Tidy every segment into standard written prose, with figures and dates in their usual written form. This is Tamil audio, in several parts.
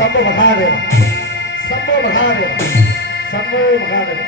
शंभो महादेव शंभो महादेव शंभो महादेव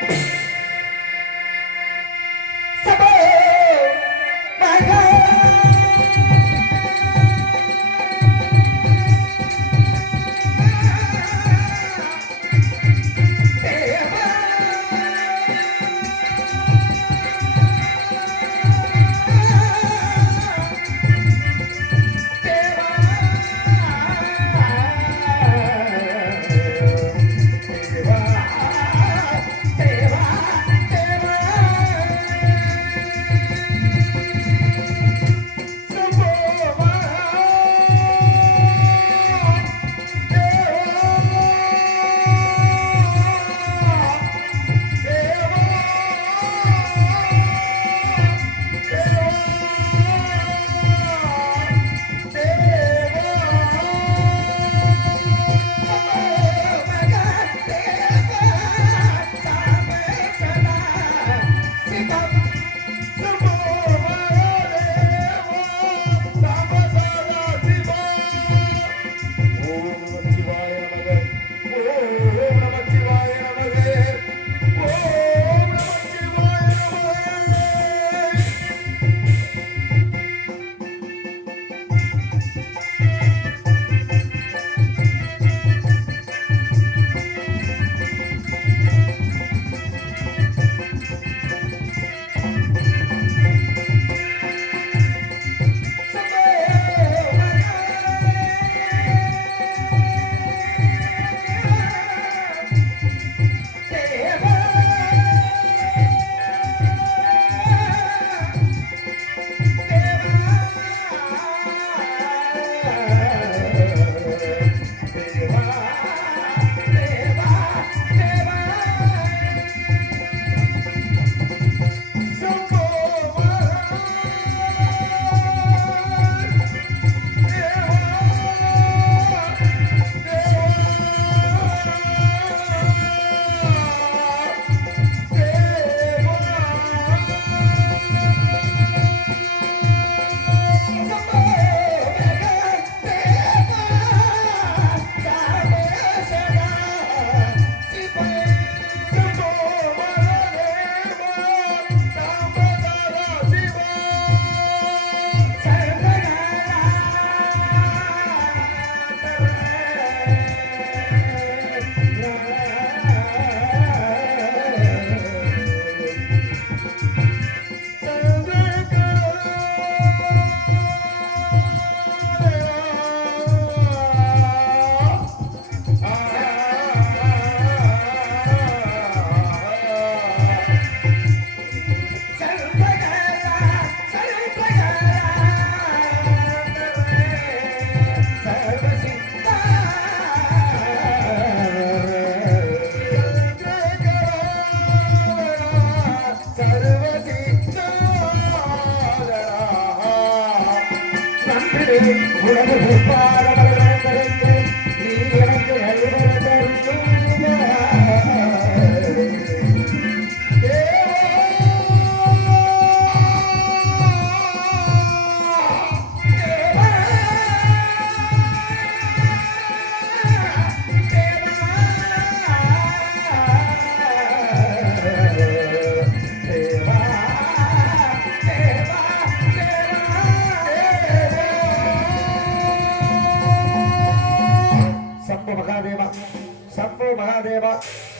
शंभो महादेव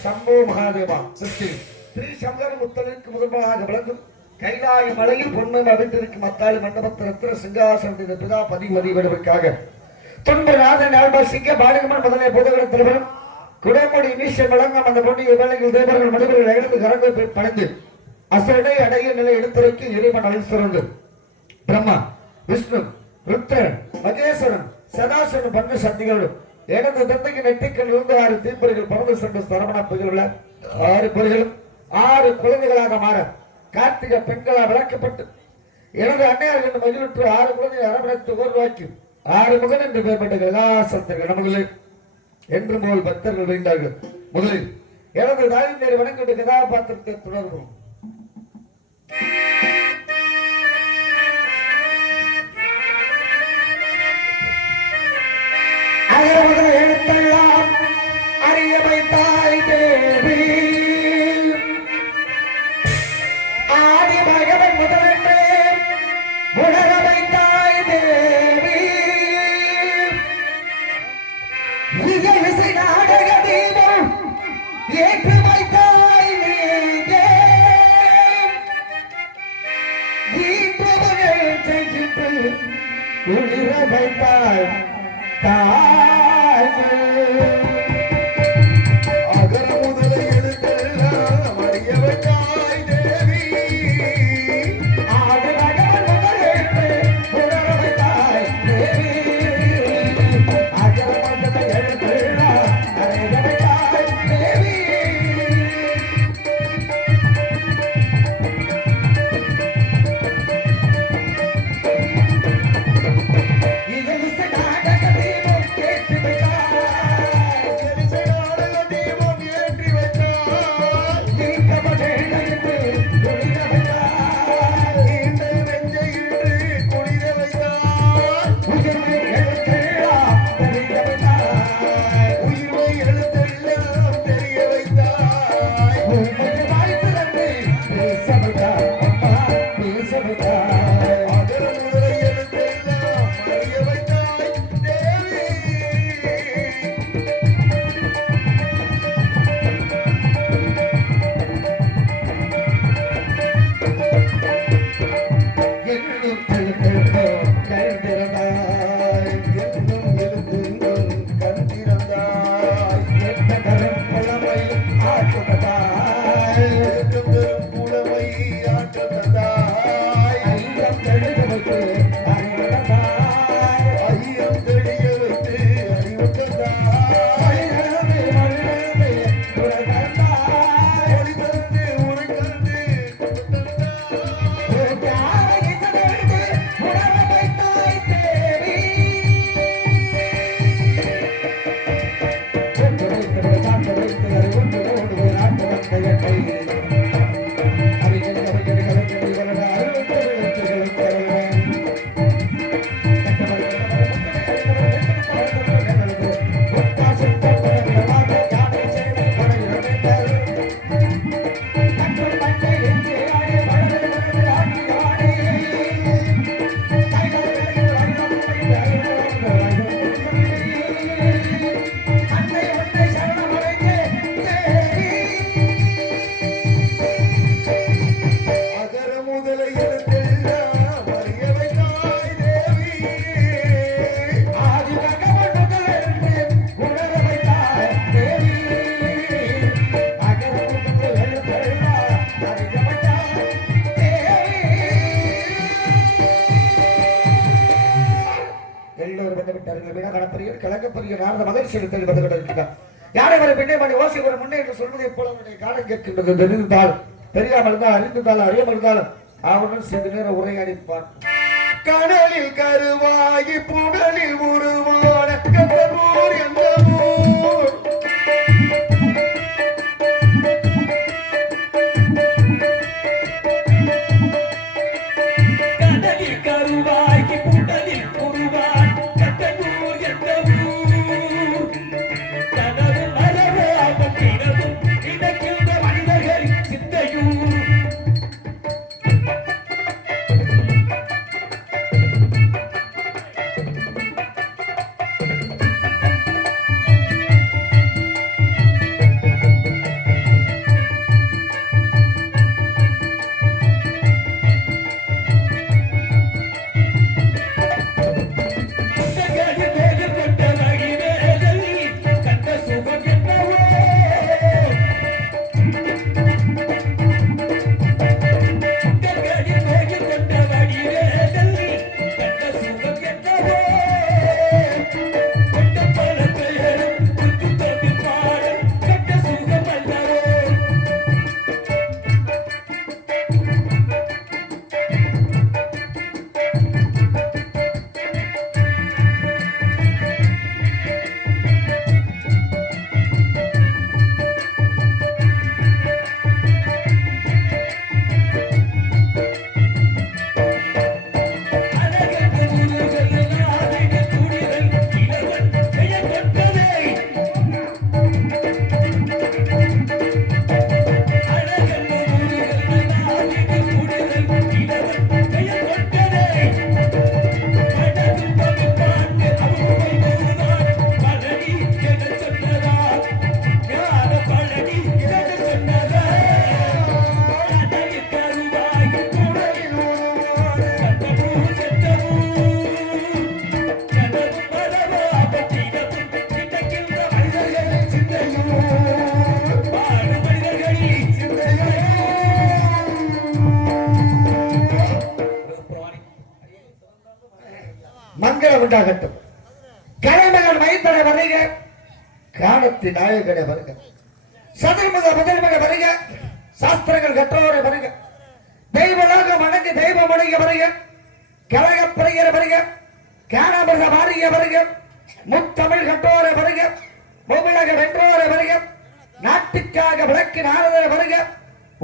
शंभो महादेवा श्री शंकर मुत्तलिற்கு முதன்மையாக விளங்கும் கைலாய மலையில் பொன்மம் அவிழ்ந்திருக்கும் அத்தாளி மண்டபத்தில் ரத்தின சிங்காசனத்தின் பிதா பதிவதி வருவதற்காக துன்பநாதன் ஆழ்வார் சிங்க பாடகமன் முதலிய பொதுகள திருவரும் குடமுடி மீசை வழங்கும் அந்த பொன்னிய வேளையில் தேவர்கள் மனிதர்கள் எழுந்து கரங்களை பணிந்து அசடை அடைய நிலை எடுத்துரைக்கு இறைவன் அருள் சுரந்து பிரம்மா விஷ்ணு ருத்ரன் மகேஸ்வரன் சதாசிவன் பங்கு சக்திகளும் எனது தந்தைக்கு நெட்டிக்கள் 6 தீம்பர்கள் பறந்து சென்ற சரவண புகழ் 6 பேர்களும் 6 குழந்தைகளாக மாற கார்த்திகை பெண்களால் விளக்கப்பட்டு எனது அன்னையார் என்று மகிழ்வுற்று 6 குழந்தைகளை அரவணைத்து உருவாக்கி 6 முகன் என்று பெயர் பெற்ற கலாசத்தின் கடமைகளை என்று போல் பக்தர்கள் வேண்டார்கள். முதலில் எனது தாயின் பேர் வணங்கிட்டு கதாபாத்திரத்தை தொடர்போம். எழுத்தெல்லாம் ஏற்று வைத்தாய் நீங்கே தீபங்கள் செய்கிட்டு குளிர வைத்தாய் தாயே அகர முதல எழுத்தெல்லாம் அறிய வைத்தாய் தேவி ஆகம முதலெழுத்து உணர வைத்தாய் தேவி அகர முதல எழுத்தெல்லாம் அறிய வைத்தாய் தேவி அவனுடன் சிறிது நேரம் உரையாடிப்பான். கடலில் கருவாகி புகழில் உருவான கந்தபூர் எந்த ஊர் கடலில் கருவாகி புகழில் உருவான கந்தபூர் எந்த ஊர் கனவு மரபாகும் கிணறும் இணைக்கின்ற மனிதர்களின் சிந்தையூர் உண்டாகட்டும். கலைமகன் மைந்தனை வருக, காலத்தி நாயகனை வருக, சதுர்முக முதல்வனை வருக, சாஸ்திரங்கள் கற்றோரை வருக, தெய்வலாக வணங்கி தெய்வ வணங்க வருக, கழக பிரியர வருக, காணாமிருத மாறிய வருக, முத்தமிழ் கற்றோரை வருக, முமிழக வென்றோரை வருக, நாட்டுக்காக விளக்கு நாரதரை வருக,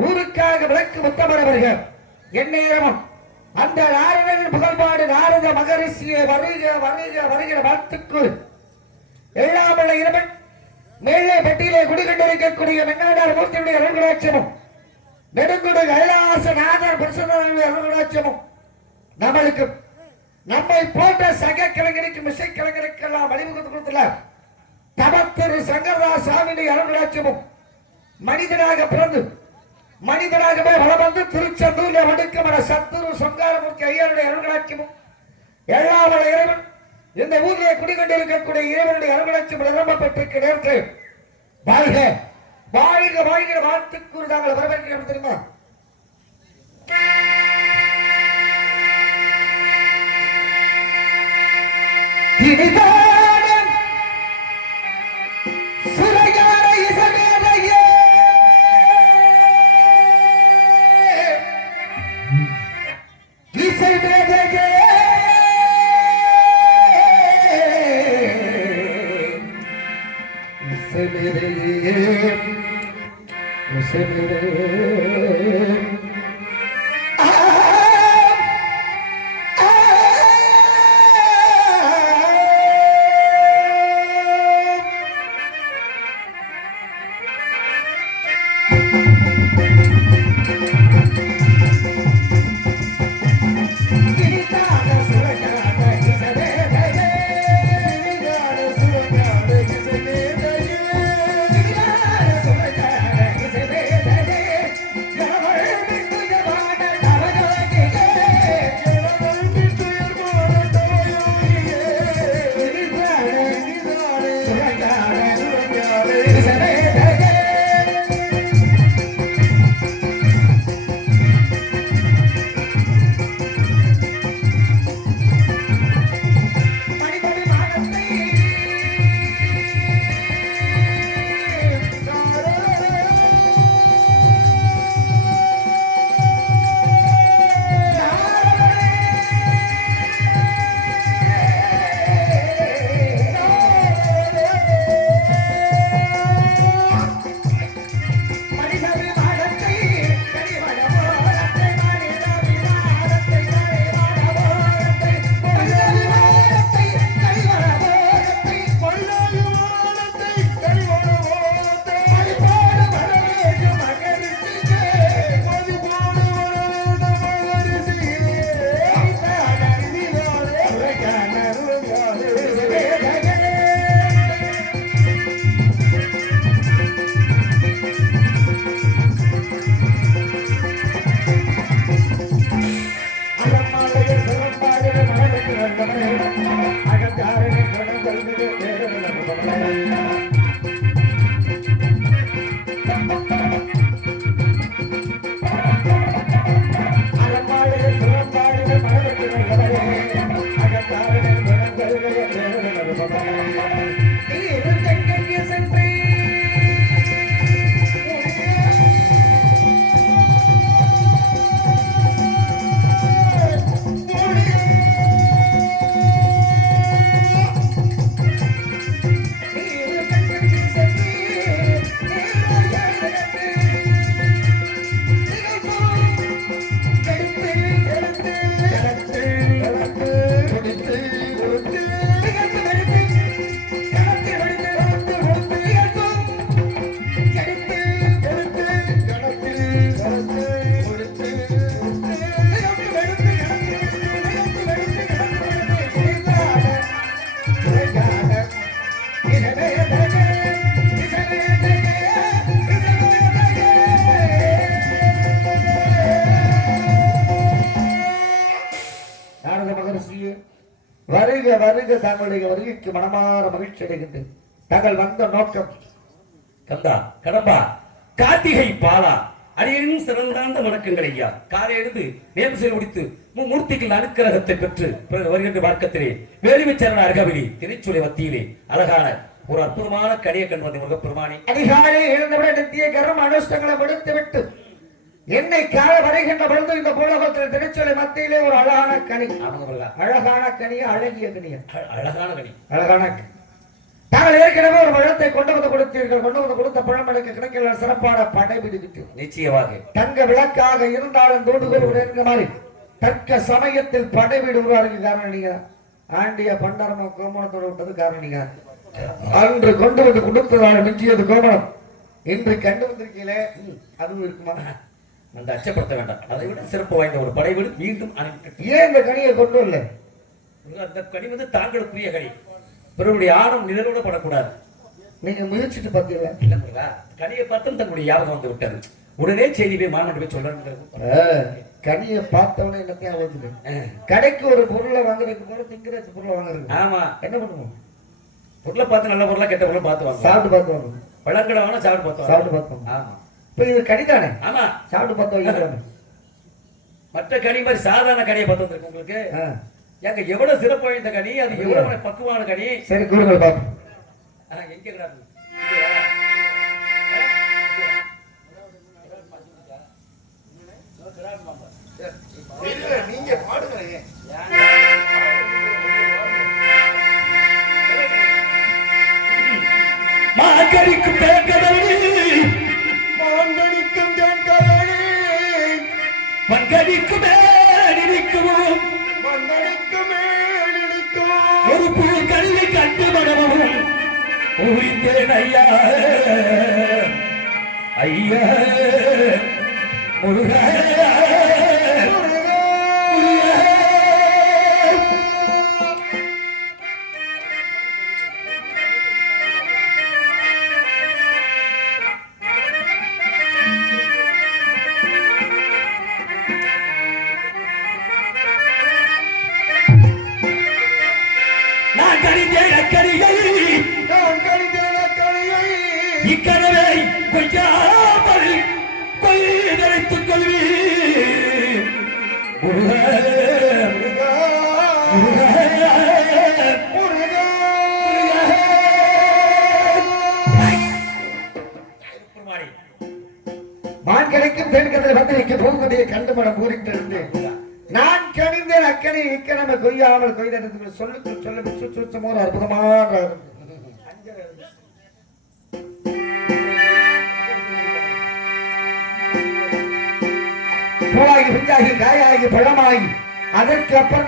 ஊருக்காக விளக்கு முத்தமர வருக. எந்நேரமும் அந்த நாரதன் புகழ்பாடு நாரத மகரிஷியை வருக வருக வருகிற வாழ்த்துக்கு எல்லாமுள்ள இறைவன் மேலே பெட்டியிலே குடிகொண்டிருக்கக்கூடிய வெண்ணாடார் மூர்த்தியுடைய அருள்கடாட்சமும் நெடுங்குடு கைலாச நாதர் புருஷனுடைய அருள்கடாட்சமும் நம்மளுக்கு நம்மை போன்ற சக கலைஞருக்கு இசை கலைஞருக்கெல்லாம் வழிமுகத்து கொடுத்துள்ள தவத்திரு சங்கரதாஸ் சாமியுடைய அருள்கடாட்சமும் மனிதனாக பிறந்து மனிதனாகவே வளம் வந்து திருச்செந்தூர்ல வடுக்கமட சத்துரு சங்காரமூர்த்தி ஐயருடைய அருள்கடாட்சமும் எல்லாவற்ற இறைவன் இந்த ஊரிலே குடிகொண்டிருக்கக்கூடிய இறைவனுடைய அருள்கடாட்சம் நிரம்பப்பட்டிருக்க நேரத்தில் வாழ்க வாழ்க வாழ்கிற வாழ்த்துக்கு நாங்கள் வரவேற்கிறோம். தெரியுமா? வருக வருக தங்களுடைய வருகைக்கு மனமாற மகிழ்ச்சி அடைகின்றேன். தாங்கள் வந்த நோக்கம் கந்தா கடம்பா கார்த்திகை பாலா அடியேனும் சிறந்தாந்த வணக்கங்கள் ஐயா. காலை எழுந்து நேர்வு செய்து முடித்து மூர்த்திகள் அனுக்கிரகத்தை பெற்று வருகின்ற மார்க்கத்திலே வேலுமைச்சரண அருகவிலி திருச்சுளை மத்தியிலே அழகான ஒரு அற்புதமான கனிய கண் வந்த முருகப்பெருமானே, அதிகாலை எழுந்தவுடன் நித்திய கர்ம அனுஷ்டங்களை முடித்து விட்டு என்னை கால வருகின்ற பொழுது இந்த பூலகத்தில் திருச்சுளை மத்தியிலே ஒரு அழகான கனி, அழகான கனிய அழகிய கனிய அழகான கனி, அழகான தாங்கள் ஏற்கனவே ஒரு பழத்தை கொண்டு வந்து கொடுத்தீர்கள். கொண்டு வந்து கொடுத்த பழம் எனக்கு கிடைக்கல. சிறப்பான படை விடுவிட்டு நிச்சயமாக தங்க விளக்காக இருந்தாலும் தூண்டுகோல் உடைய மாதிரி தக்க சமயத்தில் படை விடுவாருக்கு காரணம் நீங்க. ஆண்டிய பண்டரமும் கோமணத்தோடு விட்டது காரணம் நீங்க. அன்று கொண்டு வந்து கொடுத்ததாக மிஞ்சியது கோமணம் இன்று கண்டு வந்திருக்கீங்களே, அதுவும் இருக்குமா? அந்த அச்சப்படுத்த வேண்டாம். அதை விட சிறப்பு வாய்ந்த ஒரு படை வீடு மீண்டும் அனுப்பி. ஏன் இந்த கனியை கொண்டு வரல? அந்த கனி வந்து தாங்களுக்குரிய கனி, பிறருடைய ஆணம் நிழலோட படக்கூடாது. நீங்க முயற்சிட்டு பார்த்தீங்களா? இல்ல, கனியை பார்த்தும் தன்னுடைய ஞாபகம் வந்து விட்டது. உடனே செய்தி போய் மாமன் போய் சொல்றாங்க. கனியை பார்த்தவனே என்னத்தையும் ஆகுது. கடைக்கு ஒரு பொருளை வாங்குறதுக்கு போல திங்கிற பொருளை வாங்குறது. ஆமா, என்ன பண்ணுவோம்? பொருளை பார்த்து நல்ல பொருளா கெட்ட பொருளை பார்த்து வாங்க. சாப்பிட்டு பார்த்து வாங்க. பழங்கடை வாங்க சாப்பிட்டு பார்த்தோம். சாப்பிட்டு பார்த்தோம். ஆமா, இப்ப இது கனிதானே? ஆமா, சாப்பிட்டு பார்த்தோம். மற்ற கனி மாதிரி சாதாரண கனியை பார்த்து வந்திருக்கு உங்களுக்கு. ஏங்க எவ்வளவு சிறப்பு வாய்ந்த கனி, அது எவ்வளவு பக்குவான கனி. சரி, கூறுங்கள் பாப்போம். எங்க கிடாது நீங்க பாடுங்க. மாங்கடிக்கும் தேங்கடலி, மாங்கடிக்கும் தேங்கடலி, மங்கடிக்கும் மேடிக்கும், மங்கடிக்கும் மேடிக்கும், ஒரு பூ கல்வி கண்டு மனமும் ஊரித்தேன் ஐயா, ஐயா முருகா. இக்கனவை கொய்யாமல் கொய்தரைத்துக் கொள்வி மான் கிடைக்கும் தேன்கதில் வந்திருக்க பூங்குடியை கண்டு மனம் பூரிட்டிருந்து நான் கணிந்தேன் அக்கனை இக்கனவை கொய்யாமல் கொய்தெடுத்து சொல்லுக்கு சொல்ல சுத்தமோ அற்புதமான பூவாகி பிஞ்சாகி காயாகி பழமாகி அதற்கு அப்புறம்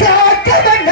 சாக்கவண்ண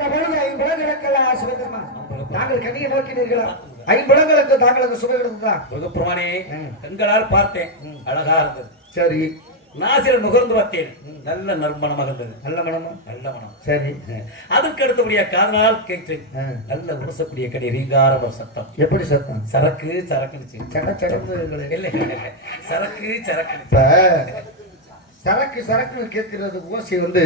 வருகின்ற பொழுது ஐம்புலங்களுக்கெல்லாம் சுகமா தாங்கள் கனியை நோக்கினீர்களா? ஐம்புலங்களுக்கு தாங்களுக்கு சுகம் தான் பிரமாணே கண்களால் பார்த்தேன், அழகா இருந்தது. சரி, நாசில் நுகர்ந்து பார்த்தேன், நல்ல நறுமணமாக இருந்தது. நல்ல மனமா? நல்ல மனம். சரி, அதுக்கு அடுத்தபடியா காதனால் கேட்டேன், நல்ல உரசக்கூடிய கடி ரீங்கார சத்தம். எப்படி சத்தம்? சரக்கு சரக்குன்னு சடச்சடந்து இல்லை, சரக்கு சரக்கு. இப்ப சரக்கு சரக்குன்னு கேட்கறது ஓசை வந்து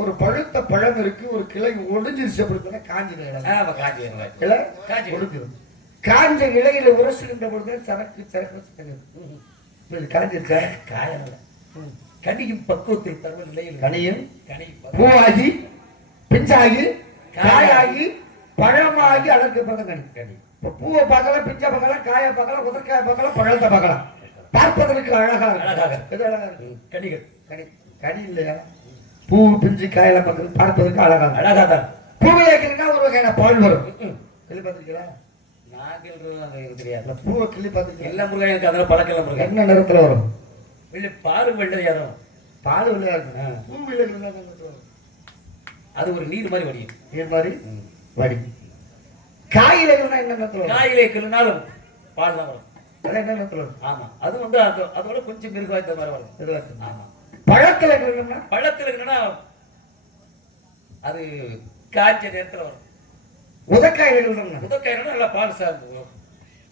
ஒரு பழுத்த பழம் இருக்கு, ஒரு கிளை ஒடிஞ்சிருச்சு அப்படின்னா காஞ்ச இலையில உரசுகின்ற பொழுது சரக்கு சரக்கு காஞ்சிருச்சா? காயல கனியும் பக்குவத்தில் தருவ நிலையில் கனியும் பூவாகி பிஞ்சாகி காயாகி பழமாகி அழகுப்பத கனி. இப்ப பூவை பார்க்கலாம், பிஞ்சை பார்க்கலாம், காயை பார்க்கலாம், உதற்காய பார்க்கலாம், பழத்தை பார்க்கலாம். பார்ப்பதற்கு அழகா இருக்கு. எது அழகா இருக்கு? கனிகள். கனி கனி இல்லையா? பூ பிஞ்சு காயில பார்க்கறது பார்ப்பதற்கு அழகா அழகாதான். பூவை வைக்கிறீங்கன்னா ஒரு வகையான பால் வரும். கிளி பார்த்துருக்கீங்களா? தெரியாது. பூவை கிளி பார்த்துருக்கீங்க? எல்லா முருகன் எனக்கு அதெல்லாம் பழக்கம் முருகன். என்ன நிறத்துல வரும்? பாரு வெள்ளையாரும். பால் வெள்ளையா இருக்கு. பூ வெள்ளை அது ஒரு நீர் மாதிரி வடியும். நீர் மாதிரி வடி. காயில என்ன நிறத்துல வரும்? காயிலே கிள்ளினாலும் பால் தான் வரும். என்ன நிறத்துல வரும்? ஆமா, அது வந்து அதோட கொஞ்சம் மிருகம் இந்த மாதிரி வரும். ஆமா. பழத்துல பழத்துல என்னன்னா அது காய்ச்ச நேரத்துல வரும். உதக்காயில உதக்காயினா நல்லா பால் சார்ந்து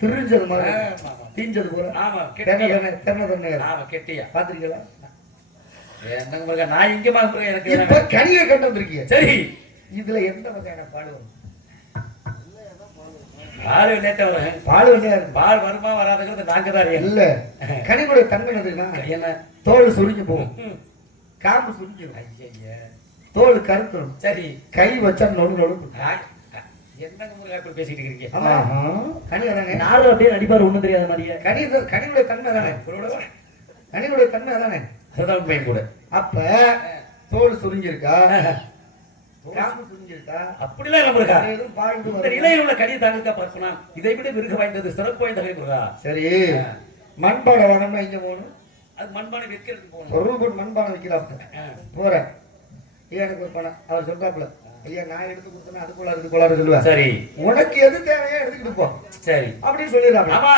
திரிஞ்சது மாதிரி தீஞ்சது போல. ஆமா, ஆமா, கெட்டியா பாத்திருக்கீங்களா? என்னங்க நான் இங்க பாக்குறேன். எனக்கு இப்ப கனியை கண்டு வந்திருக்கீங்க. சரி, இதுல எந்த வகையான பால் வரும்? பால் லேட்டா வரும். பால் வெள்ளையா இருக்கு. பால் வருமா வராதுங்கிறது நாங்க தான் இல்ல. கனிகளுடைய தன்மை எதுனா என்ன? தோல் சுருங்கி போகும், காம்பு சுருங்கிடும், தோல் கருத்துடும். சரி, கை வச்சா நொடு நொடு. என்னங்க முருகா இப்படி பேசிட்டு இருக்கீங்க? கனி தானே? நானும் அப்படியே நடிப்பாரு, ஒண்ணும் தெரியாத மாதிரியே. கனிகளுடைய தன்மை தானே? கனிகளுடைய தன்மை தானே? அதுதான் உண்மை கூட. அப்ப தோல் சுருங்கி இருக்கா, காம்பு சுருங்கி இருக்கா? அப்படிலாம் முருகா. இந்த நிலையில் உள்ள கனியை தாங்க பார்க்கணும். இதை விட மிருக வாய்ந்தது, சிறப்பு வாய்ந்த கனி முருகா. சரி, மண்பானை வாங்கணும்னா இங்க போகணும். அது மண்பானை விற்கிறதுக்கு போகணும். ஒரு ரூபாய் மண்பானை விற்கிறாப்ல. போறேன், எனக்கு ஒரு பணம். அவர் சொல்றாப்புல, ஐயா நான் எடுத்து கொடுத்தேன்னா அதுக்குள்ளாரு சொல்லுவேன். சரி, உனக்கு எது தேவையோ எடுத்துக்கிட்டு போ. சரி அப்படின்னு சொல்லிடுறாங்க. ஆமா,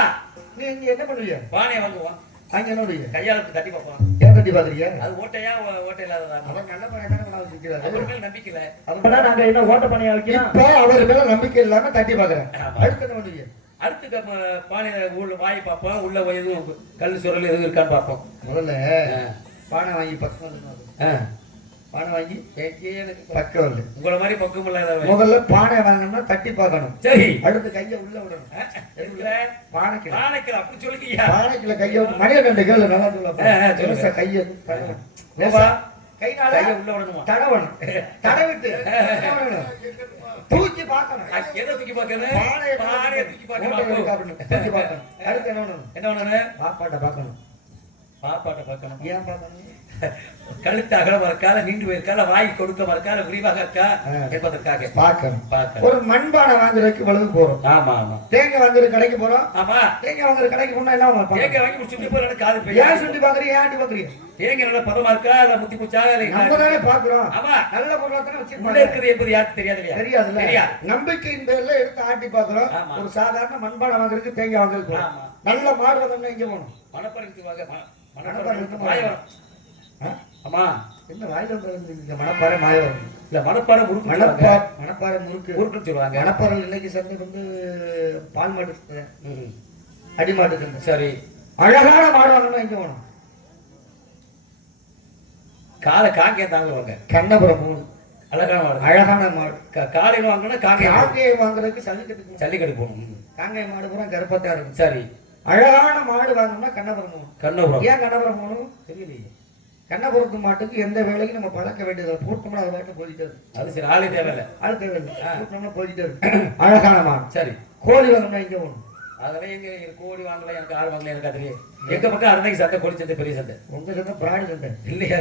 நீ இங்க என்ன பண்ணுவீங்க? பானையை வாங்குவோம். அங்க என்ன பண்ணுவீங்க? கையாளுக்கு தட்டி பார்ப்போம். ஏன் தட்டி பாக்குறீங்க? அது ஓட்டையா ஓட்டை இல்லாததா? அவர் நல்ல பானை தானே நான் வச்சிருக்காரு. அவர் மேல நம்பிக்கை இல்ல. அதனால நாங்க என்ன ஓட்ட பானையா வைக்கிறோம். இப்ப அவர் மேல நம்பிக்கை இல்லாம தட்டி பாக்குறேன். அடுத்து என்ன பண்ணுவீங்க? அடுத்து பானையில உள்ள வாய் பார்ப்போம், உள்ள எதுவும் கல் சுரல் எதுவும் இருக்கான்னு பார்ப்போம். முதல்ல பானை வாங்கி பக்கம் பானை வாங்கி பக்கம் இல்லை. உங்களை மாதிரி பக்கம் இல்லாத முதல்ல பானை வாங்கணும்னா தட்டி பார்க்கணும். சரி, அடுத்து கையை உள்ள விடணும். பானைக்குள்ள அப்படி சொல்லிக்கீங்க. பானைக்குள்ள கையை மணியை ரெண்டு கேள்வி நல்லா சொல்ல. கையை கைனால உள்ள விடணுமா? தடவணும். தடவிட்டு தூக்கி பார்க்கணும். எதை தூக்கி பார்க்கணும்? பானையை தூக்கி பார்க்கணும். தூக்கி பார்க்கணும். அடுத்து என்ன பண்ணணும்? என்ன பண்ணணும்? பாப்பாட்ட பார்க்கணும். பாப்பாட்ட பார்க்கணும். ஏன் பார்க்கணும்? கழுத்து அகலமா இருக்கால, நீண்டு போயிருக்கால, வாய் கொடுக்க இருக்கா, விரிவாக இருக்கா என்பதற்காக பார்க்கணும். ஒரு மண்பானை வாங்குறதுக்கு இவ்வளவு போறோம். ஆமா ஆமா. தேங்காய் வாங்குற கடைக்கு போறோம். ஆமா, தேங்காய் வாங்குற கடைக்கு போனா என்ன தேங்காய் வாங்கி சுத்தி போற காது போய் ஏன் சுத்தி பாக்குறீங்க? ஏன் ஆட்டி பாக்குறீங்க? தேங்காய் நல்ல பதமா இருக்கா, இல்ல முத்தி குச்சா? நம்ம தானே பாக்குறோம். ஆமா, நல்ல பொருளா தானே வச்சிருக்கோம். இருக்குது என்பது யாருக்கு தெரியாது? தெரியாது. நம்பிக்கையின் பேர்ல எடுத்து ஆட்டி பாக்குறோம். ஒரு சாதாரண மண்பானை வாங்குறதுக்கு தேங்காய் வாங்குறதுக்கு நல்ல மாடு வாங்கணும்னா எங்க போகணும்? மணப்பாறைக்கு வாங்க. மணப்பாறை மாயவரம். ஆமா, என்ன வாயில வந்து மணப்பாறை மாயவரம் இல்ல, மணப்பாறை முறுக்கு. மணப்பாறை முறுக்கு சொல்லுவாங்க. மணப்பாறை இன்னைக்கு சந்தை வந்து பால் மாட்டு அடி மாட்டு சந்தை. சரி, அழகான மாடு வாங்கணும்னா எங்க போகணும்? காலை காங்கே தாங்குவாங்க. கண்ணபுரம் போகணும். அழகான மாடு. அழகான மாடு. காலையில் வாங்கணும்னா காங்கேய வாங்குறதுக்கு சல்லிக்கட்டு போகணும். காங்கேய மாடு பூரா கருப்பத்தா இருக்கும். சரி, அழகான மாடு வாங்கணும்னா கண்ணபுரம் போகணும். கண்ணபுரம். ஏன் கண்ணபுரம் போகணும் தெரியலையே. கண்ணபுரத்து மாட்டுக்கு எந்த வேலைக்கும் நம்ம பழக்க வேண்டியது போட்டோம்னா அது பாட்டு போயிட்டே இருக்கு. அது சரி, ஆளே தேவையில்லை. ஆள் தேவையில்லை, போட்டோம்னா போயிட்டே இருக்கு. அழகான மாடு. சரி, கோழி வாங்கணும்னா எங்க போகணும்? அதெல்லாம் எங்க கோழி வாங்கல, எனக்கு ஆறு வாங்கல, எனக்கு அது எங்க பக்கம் அன்னைக்கு சந்தை, கோழி சந்தை, பெரிய சந்தை. உங்க சந்தை பிராடி சந்தை இல்லையா?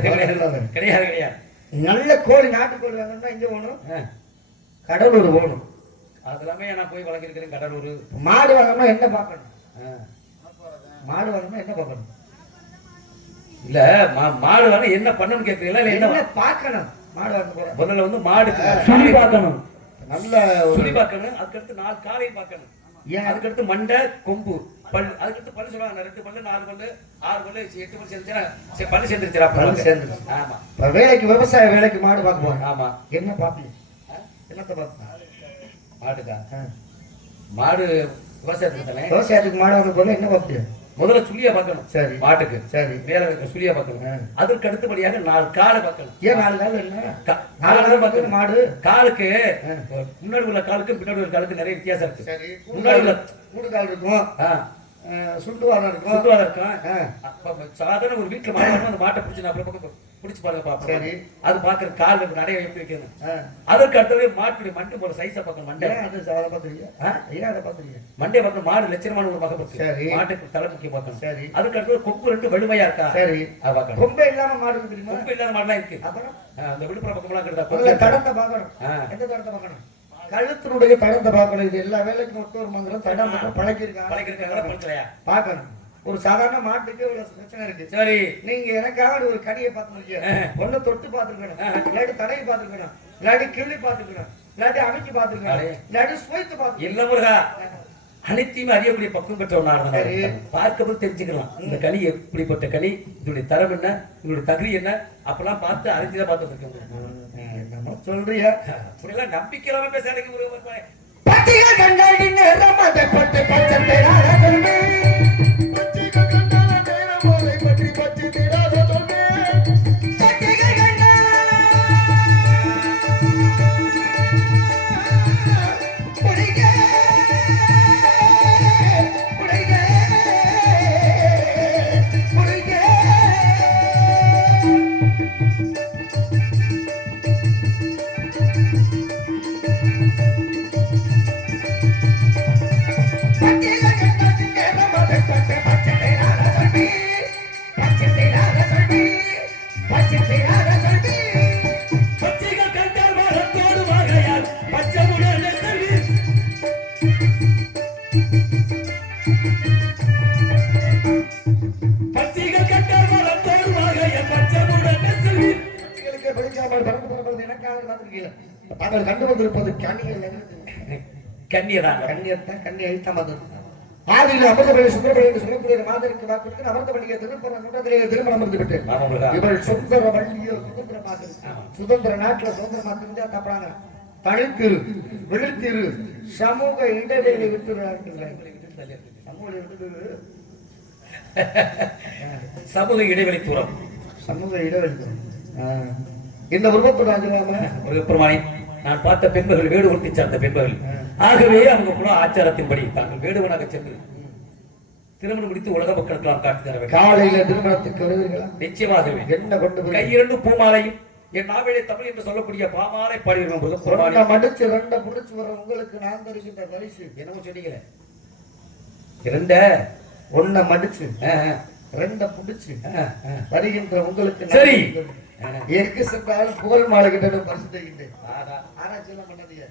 கிடையாது கிடையாது. நல்ல கோழி, நாட்டு கோழி வாங்கணும்னா எங்க போகணும்? கடலூர் போகணும். அதெல்லாமே நான் போய் வளர்க்கிருக்கிறேன் கடலூர். மாடு வாங்கணும்னா என்ன பார்க்கணும்? மாடு வாங்கணும்னா என்ன பார்க்கணும்? இல்ல மாடு வாங்க என்ன பண்ணணும்னு கேட்கறீங்களா? இல்ல என்ன பார்க்கணும்? மாடு வாங்க போறேன். முதல்ல வந்து மாடுக்கு சுழி பார்க்கணும். நல்ல ஒரு சுழி பார்க்கணும். அதுக்கடுத்து 4 காலை பார்க்கணும். ஏன் அதுக்கடுத்து மண்டை கொம்பு பல், அதுக்கடுத்து பல்லு சொல்லுவாங்க 2 பல்லு 4 பல்லு 6 பல்லு 8 பல்லு சேர்ந்துச்சுன்னா சரி பல்லு சேர்ந்துருச்சுடா பல்லு சேர்ந்துருச்சு. ஆமா இப்ப வேலைக்கு விவசாய வேலைக்கு மாடு பார்க்க போறேன். ஆமா என்ன பாப்பீங்க? என்னத்த பாப்பீங்க? மாடுக்கா மாடு விவசாயத்துக்கு தானே. விவசாயத்துக்கு மாடு வாங்க போல என்ன பாப்பீங்க? முதல்ல சுழியா பார்க்கணும். சரி மாட்டுக்கு சரி. மேல இருக்க சுழியா பார்க்கணும். அதுக்கு அடுத்தபடியாக 4 காலை பார்க்கணும். ஏன் 4 கால் என்ன? 4 கால் பார்க்கணும் மாடு. காலுக்கு முன்னாடி உள்ள காலுக்கு பின்னாடி உள்ள காலுக்கு நிறைய வித்தியாசம் இருக்கு. சரி. முன்னாடி உள்ள மூணு கால் இருக்கும். சுண்டுவாரம் இருக்கும். சுண்டுவாரம் இருக்கும். சாதாரண ஒரு வீட்டுல மாடு அந்த மாட்டை பிடிச்சி நான் பக்கம் பிடிச்சு பாருங்க பாப்போம். சரி. அது பாக்குற கால் நடைய எப்படி வைக்கணும். அதற்கு அடுத்தது மாட்டுடைய மண்டு போற சைஸா பார்க்கணும். மண்டை அது அதை பாத்துறீங்க. ஏன் அதை பாத்துறீங்க? மண்டே பார்க்கணும். மாடு லட்சணமான ஒரு மகன் சரி. மாட்டுக்கு தலை முக்கியம் பார்க்கணும். சரி. அதுக்கு அடுத்தது கொம்பு 2 வலுமையா இருக்கா. சரி. அது பார்க்கணும். கொம்பே இல்லாம மாடு இருக்கு தெரியுமா? கொம்பு இல்லாத மாடுலாம் இருக்கு. அப்புறம் அந்த விழுப்புரம் பக்கம்லாம் கிடையாது. முதல்ல தடத்தை பார்க்கணும். எந்த தடத்தை பார்க்கணும்? கழுத்தினுடைய தடத்தை பார்க்கணும். இது எல்லா வேலைக்கும் ஒத்து ஒரு மந்திரம் தடம் பழக்கிருக்காங்க. பழக்கிருக்காங்க. பார்க்கணும். ஒரு சாதாரண மாட்டுக்கு ஒரு பிரச்சனை இருக்கு. சரி. நீங்க எனக்காக ஒரு கனியை பார்த்துருக்கீங்க. ஒண்ணு தொட்டு பார்த்துருக்கணும், இல்லாட்டி தடையை பார்த்துருக்கணும், இல்லாட்டி கிள்ளி பார்த்துருக்கணும், இல்லாட்டி அமைக்கி பார்த்துருக்கணும், இல்லாட்டி சுவைத்து பார்த்து இல்ல முருகா அனைத்தையுமே அறியக்கூடிய பக்கம் பெற்றவனாக பார்க்கும்போது தெரிஞ்சுக்கலாம். இந்த கனி எப்படிப்பட்ட கனி, இதனுடைய தரம் என்ன, இதனுடைய தகுதி என்ன, அப்பெல்லாம் பார்த்து அறிஞ்சுதான் பார்த்துட்டு இருக்கேன். சொல்றியா? அப்படியெல்லாம் நம்பிக்கை இல்லாம பேசாதீங்க முருகா. பத்திக கண்டாடி நேரம் அதை பட்டு பச்சத்தை தாங்கள் கண்டு வந்திருப்பது ஆதியில் அமிர்தபடி சுப்பிரமணியன் சொல்லக்கூடிய மாதருக்கு வாக்கு அமிர்த பண்டிகை திருமணம் இருந்து விட்டு இவள் சுந்தர வள்ளியோ சுதந்திரமாக சுதந்திர நாட்டுல சுதந்திரமா இருந்தா தப்பாங்க. தழுத்திரு விழுத்திரு சமூக இடைவெளி விட்டு சமூக இடைவெளி தூரம் சமூக இடைவெளி தூரம். இந்த உருவத்துடன் நான் பார்த்த பெண்கள் வீடு ஒட்டி சார்ந்த பெண்கள். ஆகவே அவங்க கூட ஆச்சாரத்தின்படி தாங்கள் வேடுவனாக சென்று திருமணம் முடித்து உலக மக்களுக்கு நாம் காட்டி தர வேண்டும். காலையில திருமணத்துக்கு வருவீர்களா? நிச்சயமாகவே. என்ன கொண்டு கை 2 பூமாலையும் என் நாவிலே தமிழ் என்று சொல்லக்கூடிய பாமாலை பாடியிருக்கோம். மடிச்சு 2 புடிச்சு வர உங்களுக்கு நான் தருகின்ற பரிசு என்னமோ சொன்னீங்களே 2 1 மடிச்சு 2 புடிச்சு வருகின்ற உங்களுக்கு சரி எருக்கு சென்றாலும் புகழ் மாலை கிட்ட பரிசு தருகின்றேன். ஆராய்ச்சி எல்லாம் பண்ணாதீங்க.